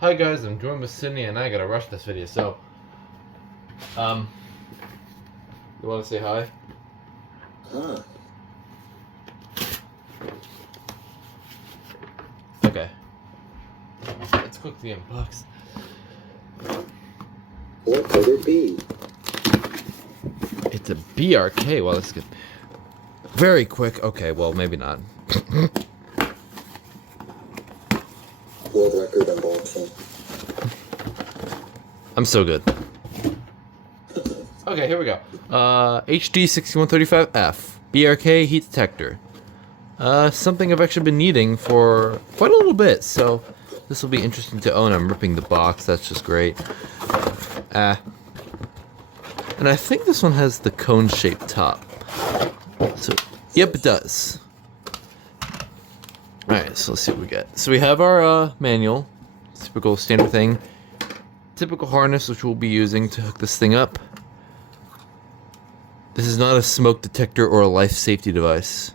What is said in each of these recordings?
Hi guys, I'm joined with Sydney and I gotta rush this video, so you wanna say hi? Huh. Okay. Let's quickly unbox. What could it be? It's a BRK. Well, let's get very quick. Okay, well maybe not. World record unboxing. I'm so good. Okay, here we go. HD6135F BRK heat detector. Something I've actually been needing for quite a little bit, so this will be interesting to own. I'm ripping the box, that's just great. And I think this one has the cone-shaped top. So, yep, it does. Alright, so let's see what we get. So we have our manual, typical standard thing. Typical harness, which we'll be using to hook this thing up. This is not a smoke detector or a life safety device.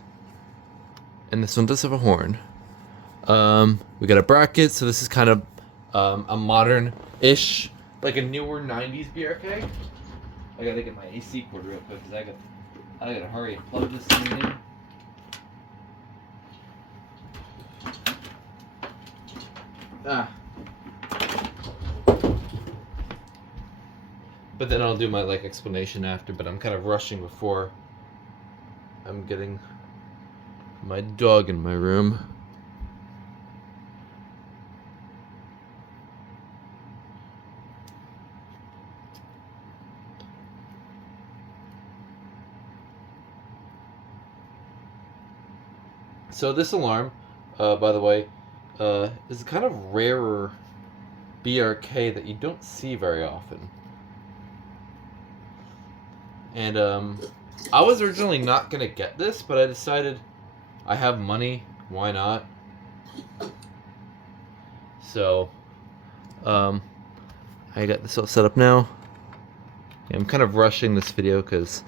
And this one does have a horn. We got a bracket, so this is kind of a modern-ish, like a newer 90s BRK. I gotta get my AC cord real quick, because I gotta hurry and plug this thing in. But then I'll do my explanation after, but I'm kind of rushing before I'm getting my dog in my room. So this alarm, by the way, is a kind of rarer BRK that you don't see very often. And I was originally not gonna get this, but I decided I have money, why not? So I got this all set up now. I'm kind of rushing this video because,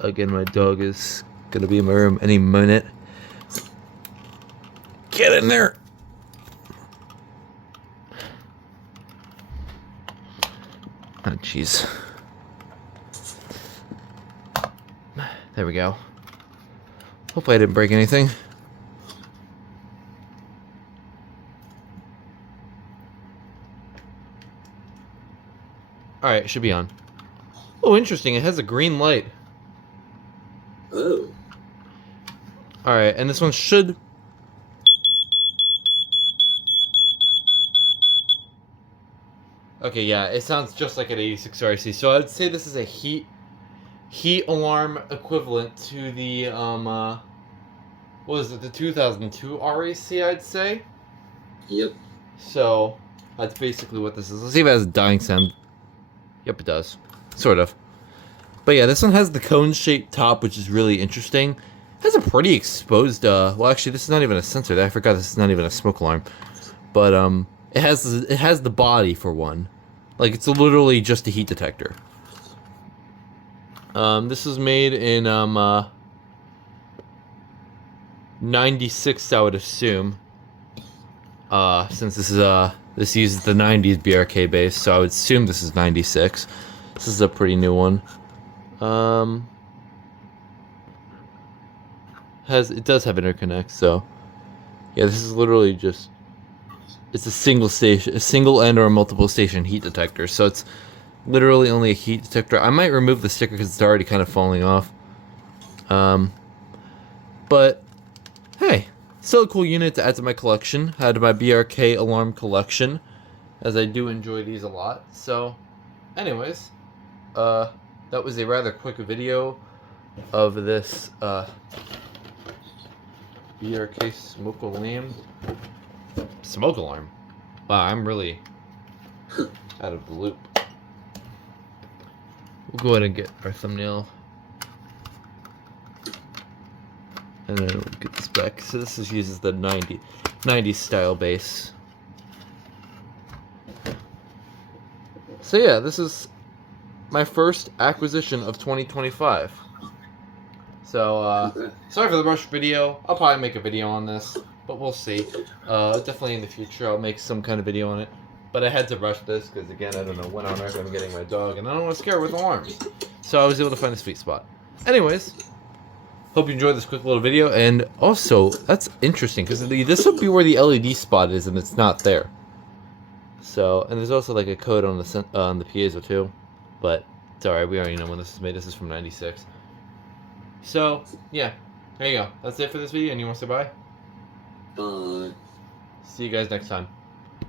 again, my dog is gonna be in my room any minute. Get in there! Oh, jeez. There we go. Hopefully I didn't break anything. Alright, it should be on. Oh, interesting. It has a green light. Oh. Alright, and this one should... Okay, yeah, it sounds just like an 86 RC. So I'd say this is a heat alarm equivalent to the, what was it, the 2002 RAC, I'd say? Yep. So, that's basically what this is. Let's see if it has a dying sound. Yep, it does. Sort of. But yeah, this one has the cone-shaped top, which is really interesting. It has a pretty exposed, well, actually, this is not even a sensor. I forgot this is not even a smoke alarm. But, it has the body, for one. Like, it's literally just a heat detector. This was made in, 96, I would assume. Since this is, this uses the 90s BRK base, so I would assume this is 96. This is a pretty new one. It does have interconnect, so yeah, this is literally just, it's a single end or a multiple station heat detector, so it's literally only a heat detector. I might remove the sticker because it's already kind of falling off. But hey, still a cool unit to add to my collection, add to my BRK alarm collection, as I do enjoy these a lot. So anyways, that was a rather quick video of this BRK smoke alarm. Wow, I'm really out of the loop. We'll go ahead and get our thumbnail. And then we'll get this back. So this uses the 90s style base. So yeah, this is my first acquisition of 2025. So, sorry for the rush video. I'll probably make a video on this. but we'll see. Definitely in the future I'll make some kind of video on it. But I had to rush this because, again, I don't know when on earth I'm getting my dog, and I don't want to scare her with alarms. So I was able to find a sweet spot. Anyways, hope you enjoyed this quick little video, and also, that's interesting, because this would be where the LED spot is, and it's not there. So, and there's also like a code on the piezo too, but it's alright, we already know when this is made. This is from 96. So, yeah, there you go. That's it for this video, and you want to say bye? Bye. See you guys next time.